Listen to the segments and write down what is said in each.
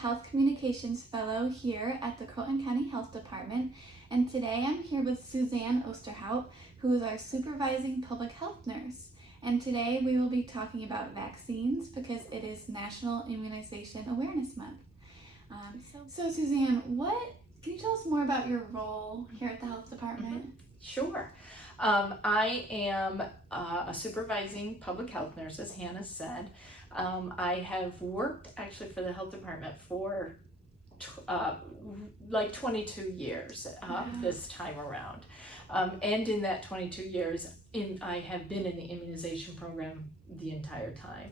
Health Communications Fellow here at the Cortland County Health Department, and today I'm here with Suzanne Osterhout, who is our Supervising Public Health Nurse. And today we will be talking about vaccines because it is National Immunization Awareness Month. So Suzanne, can you tell us more about your role here at the Health Department? Sure. I am a Supervising Public Health Nurse, as Hannah said. I have worked actually for the Health Department for like 22 years this time around. And in that 22 years, I have been in the immunization program the entire time.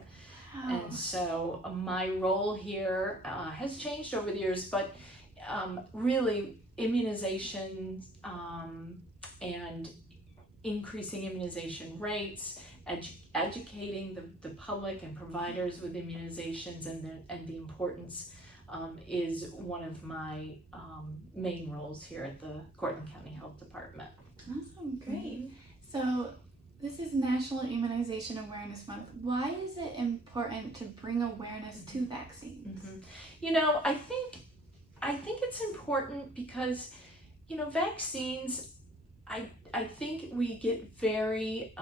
Wow. And so my role here has changed over the years, but really immunization and increasing immunization rates, educating the public and providers with immunizations and the importance is one of my main roles here at the Cortland County Health Department. Awesome, great. So this is National Immunization Awareness Month. Why is it important to bring awareness to vaccines? Mm-hmm. You know, I think it's important because, you know, vaccines, I think we get very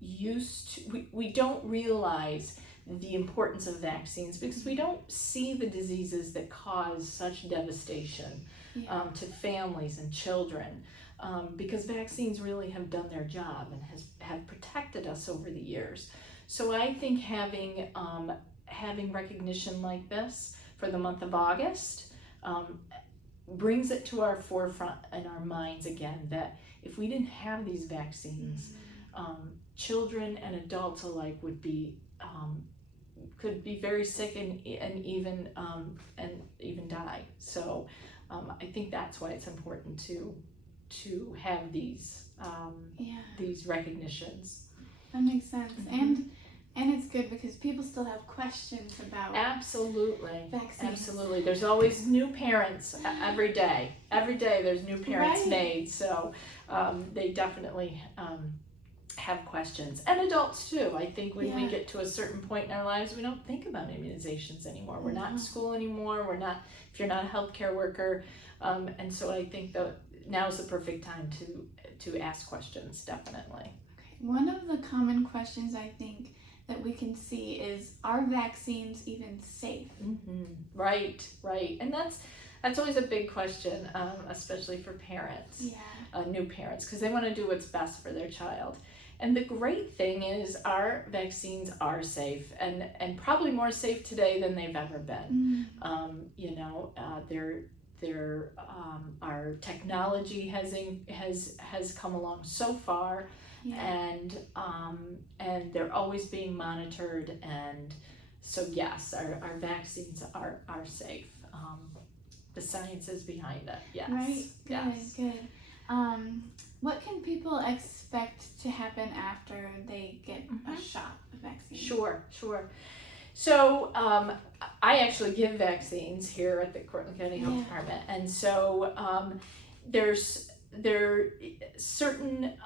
used to, we don't realize the importance of vaccines because we don't see the diseases that cause such devastation to families and children, because vaccines really have done their job and have protected us over the years. So I think having recognition like this for the month of August brings it to our forefront in our minds again that if we didn't have these vaccines, children and adults alike would be could be very sick and even die. So I think that's why it's important to have these recognitions. That makes sense. And it's good because people still have questions about Absolutely. vaccines. Absolutely. There's always new parents every day. Every day there's new parents Right. made. So they definitely have questions. And adults too. I think when we get to a certain point in our lives, we don't think about immunizations anymore. We're not in school anymore. If you're not a healthcare worker. And so I think that now is the perfect time to ask questions, definitely. Okay. One of the common questions I think that we can see is, are vaccines even safe? Mm-hmm. Right. And that's always a big question, especially for parents, new parents, because they want to do what's best for their child. And the great thing is our vaccines are safe and probably more safe today than they've ever been. You know, our technology has come along so far. And they're always being monitored, and so yes, our vaccines are safe. The science is behind it. Yes. Right. Good. What can people expect to happen after they get a shot of vaccine? Sure. So I actually give vaccines here at the Cortland County Health Department, and so there are certain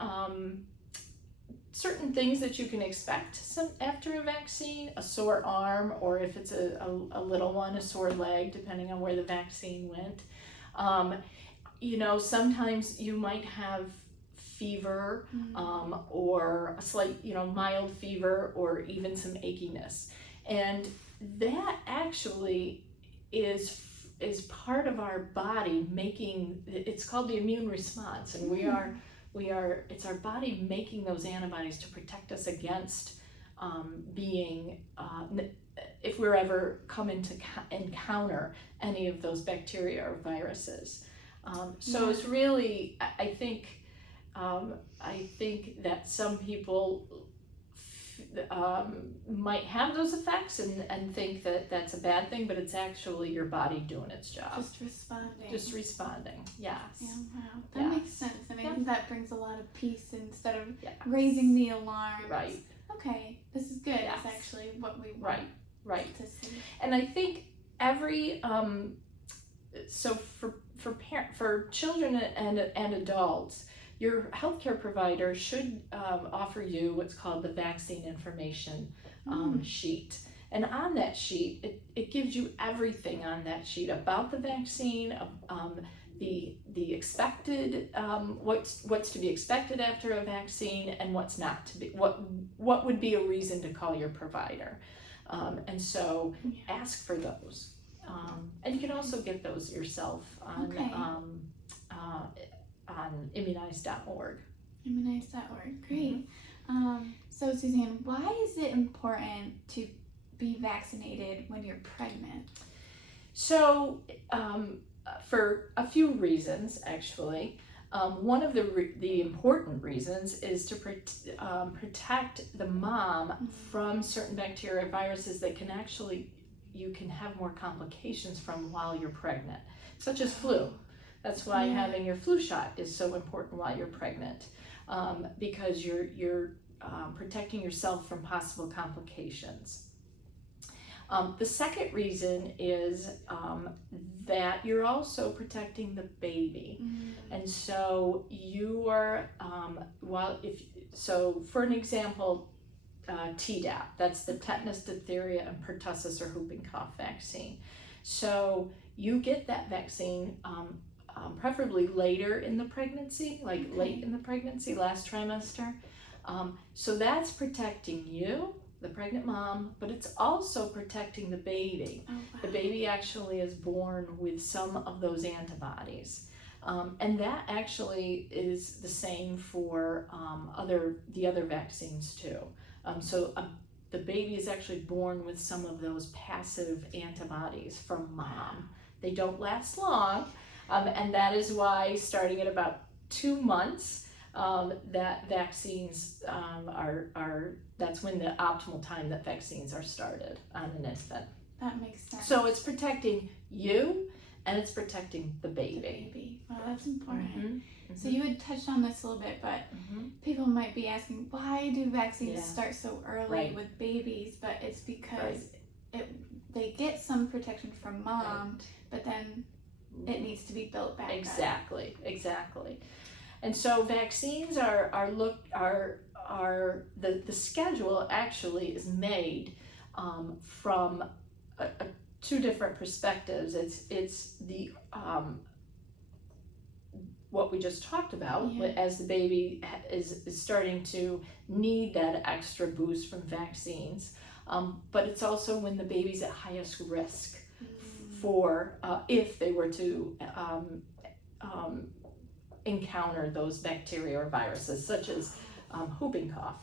things that you can expect after a vaccine: a sore arm, or if it's a little one, a sore leg, depending on where the vaccine went. You know, sometimes you might have fever, or a slight, mild fever, or even some achiness. And that actually is part of our body it's called the immune response, and it's our body making those antibodies to protect us against if we're ever come into encounter any of those bacteria or viruses. So it's really, I think that some people might have those effects and think that that's a bad thing, but it's actually your body doing its job. Just responding, yes. Yeah, wow. That makes sense. I mean, that brings a lot of peace instead of raising the alarm. Right. Okay, this is good. It's actually what we want to see. And I think every, so for children and adults, your healthcare provider should offer you what's called the vaccine information sheet. And on that sheet, it gives you everything on that sheet about the vaccine, the expected, what's to be expected after a vaccine, and what's not to be, what would be a reason to call your provider. And so ask for those. And you can also get those yourself on immunize.org. Immunize.org, great. So Suzanne, why is it important to be vaccinated when you're pregnant? So for a few reasons, actually. One of the important reasons is to protect the mom from certain bacteria or viruses that you can have more complications from while you're pregnant, such as flu. That's why having your flu shot is so important while you're pregnant, because you're protecting yourself from possible complications. The second reason is that you're also protecting the baby. And so you are, for an example, Tdap, that's the tetanus, diphtheria, and pertussis or whooping cough vaccine. So you get that vaccine preferably later in the pregnancy, like late in the pregnancy, last trimester. So that's protecting you, the pregnant mom, but it's also protecting the baby. Oh, wow. The baby actually is born with some of those antibodies. And that actually is the same for the other vaccines too. The baby is actually born with some of those passive antibodies from mom. They don't last long, and that is why starting at about 2 months, that vaccines that's when the optimal time that vaccines are started on an infant. That makes sense. So it's protecting you and it's protecting the baby. Wow, that's important. So you had touched on this a little bit, but people might be asking, why do vaccines start so early with babies? But it's because they get some protection from mom, but then it needs to be built back up. Exactly. And so vaccines the schedule actually is made from two different perspectives. It's the what we just talked about as the baby is starting to need that extra boost from vaccines, but it's also when the baby's at highest risk for if they were to encounter those bacteria or viruses such as whooping cough,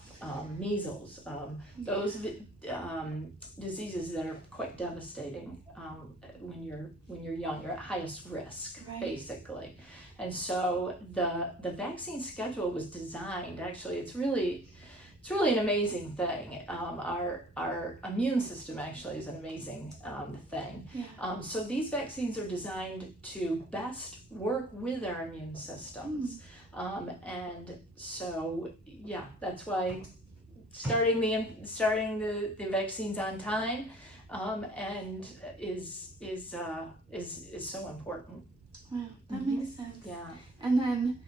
measles, those diseases that are quite devastating when you're young. You're at highest risk, basically. And so the vaccine schedule was designed. Actually, it's really an amazing thing. Our immune system actually is an amazing thing. So these vaccines are designed to best work with our immune systems. And so, that's why starting the vaccines on time and is so important. Wow, that makes sense. Yeah. And then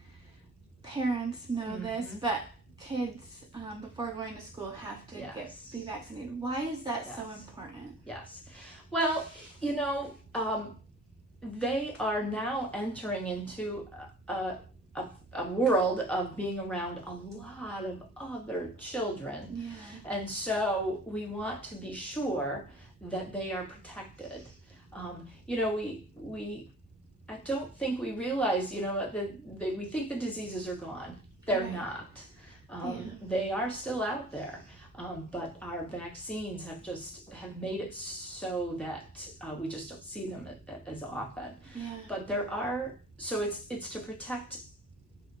parents know this, but kids before going to school have to be vaccinated. Why is that so important? Yes. Well, they are now entering into a world of being around a lot of other children. And so we want to be sure that they are protected. I don't think we realize, that we think the diseases are gone. They're not. They are still out there. But our vaccines have made it so that we just don't see them as often. But so it's to protect.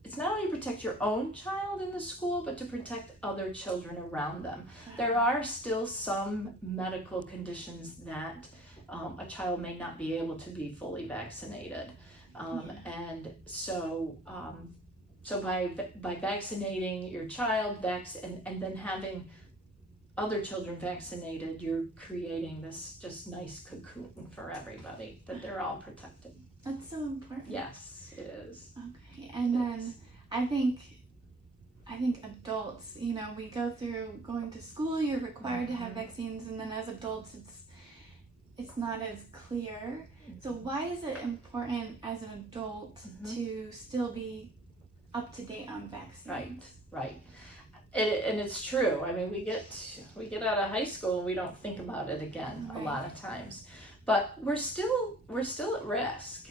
It's not only to protect your own child in the school, but to protect other children around them. There are still some medical conditions that a child may not be able to be fully vaccinated, and so by vaccinating your child, and then having other children vaccinated, you're creating this just nice cocoon for everybody, that they're all protected. That's so important. Yes, it is. Okay, and then I think think adults, we go through going to school, you're required to have vaccines, and then as adults it's not as clear. So why is it important as an adult to still be up to date on vaccines? Right. And it's true. I mean, we get out of high school and we don't think about it again a lot of times, but we're still at risk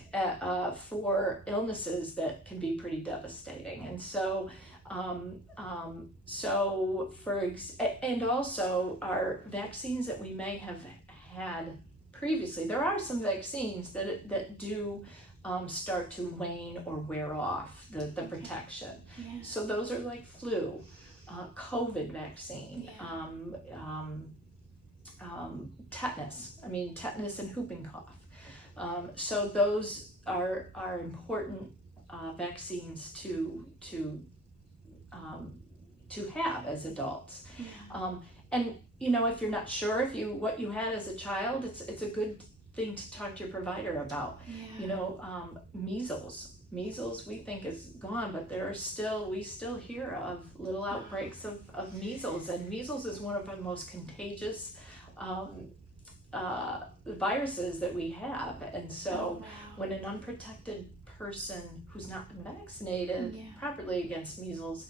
for illnesses that can be pretty devastating. And so and also our vaccines that we may have had previously, there are some vaccines that do start to wane or wear off the protection. Yeah. So those are like flu, COVID vaccine, tetanus and whooping cough. So those are important vaccines to have as adults. And if you're not sure what you had as a child, it's a good thing to talk to your provider about. Measles we think is gone, but we still hear of little outbreaks of measles, and measles is one of the most contagious viruses that we have. And so when an unprotected person who's not been vaccinated properly against measles,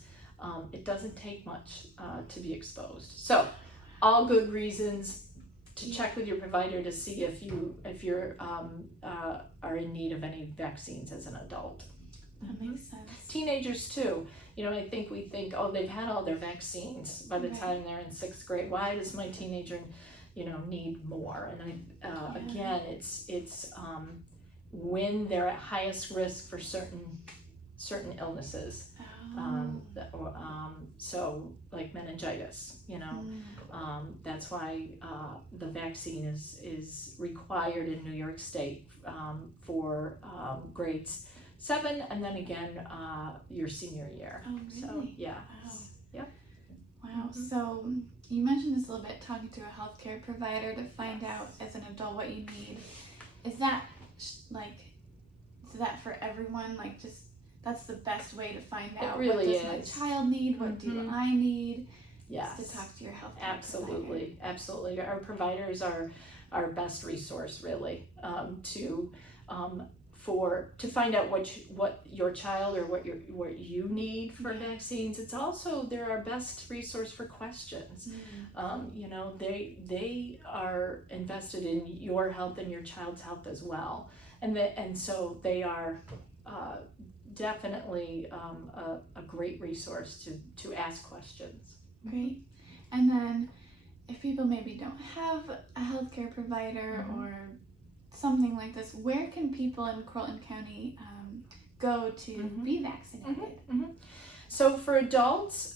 it doesn't take much to be exposed. So all good reasons to check with your provider to see if you're are in need of any vaccines as an adult. That makes sense. Teenagers too. I think we think, oh, they've had all their vaccines by the time they're in 6th grade. Why does my teenager, need more? And again, it's when they're at highest risk for certain illnesses. So like meningitis, that's why the vaccine is required in New York State for grades 7 and then again your senior year. Oh, really? So yeah. Wow. Yep. Wow. So you mentioned this a little bit, talking to a healthcare provider to find out as an adult what you need. Is that for everyone? That's the best way to find out. It really what does is. my child need? What do I need? Yes. To talk to your healthcare provider. Absolutely. Our providers are our best resource, really, to find out what your child or what you need for vaccines. It's also, they're our best resource for questions. They are invested in your health and your child's health as well, and so they are definitely a great resource to ask questions. Great. And then if people maybe don't have a healthcare provider or something like this, where can people in Cortland County go to be vaccinated? So for adults,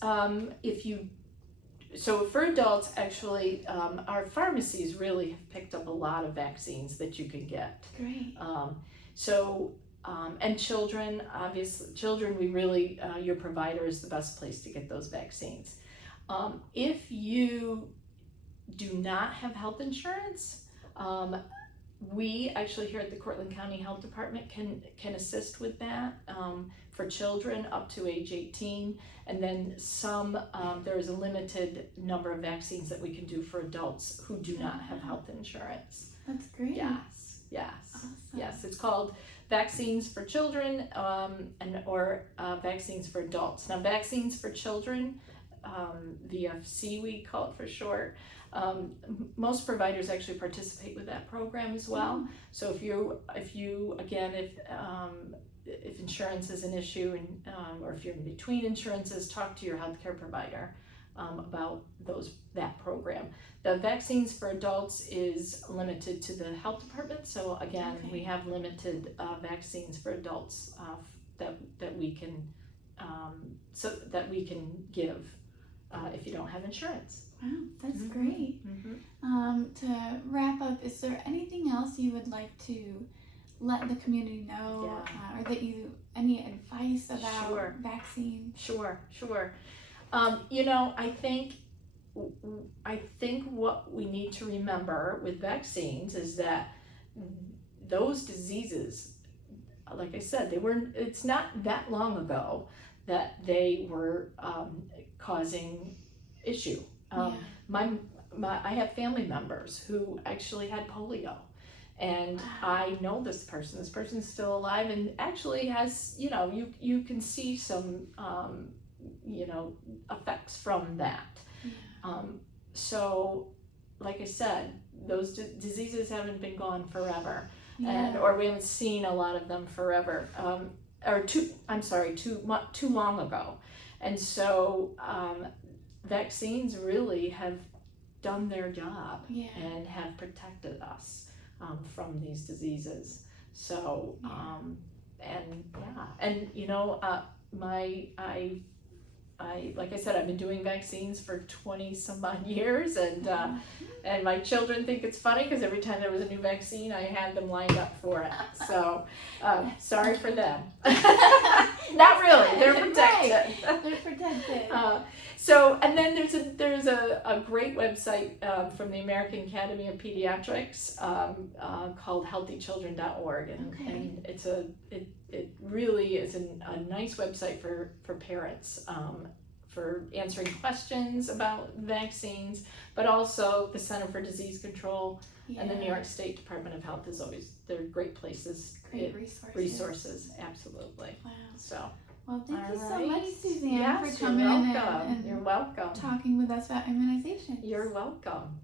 actually, our pharmacies really have picked up a lot of vaccines that you can get. Great. And children, obviously, we really, your provider is the best place to get those vaccines. If you do not have health insurance, we actually here at the Cortland County Health Department can assist with that for children up to age 18, and then there is a limited number of vaccines that we can do for adults who do not have health insurance. That's great. Yes. Awesome. Yes, it's called Vaccines for Children or Vaccines for Adults. Now, Vaccines for Children, VFC we call it for short, most providers actually participate with that program as well. So if insurance is an issue or if you're in between insurances, talk to your healthcare provider about that program. The Vaccines for Adults is limited to the health department. So again, we have limited vaccines for adults that we can give if you don't have insurance. Wow, that's great. To wrap up, is there anything else you would like to let the community know, or that any advice about vaccines? Sure. I think what we need to remember with vaccines is that those diseases, like I said, it's not that long ago that they were causing issue. I have family members who actually had polio, and I know this person. This person's still alive and actually has, you can see some, effects from that. So, like I said, those diseases haven't been gone forever, or we haven't seen a lot of them forever, too long ago. And so vaccines really have done their job and have protected us from these diseases. So, like I said, I've been doing vaccines for 20 some odd years, and my children think it's funny because every time there was a new vaccine, I had them lined up for it. So, sorry for them. Not really, they're protected. Right. They're protected. And then there's a great website from the American Academy of Pediatrics called healthychildren.org, and it really is a nice website for parents for answering questions about vaccines, but also the Center for Disease Control and the New York State Department of Health they're great places. Great resources, absolutely. Wow. So. Well, thank you so much, Suzanne, yes, for coming and you're welcome. Talking with us about immunization. You're welcome.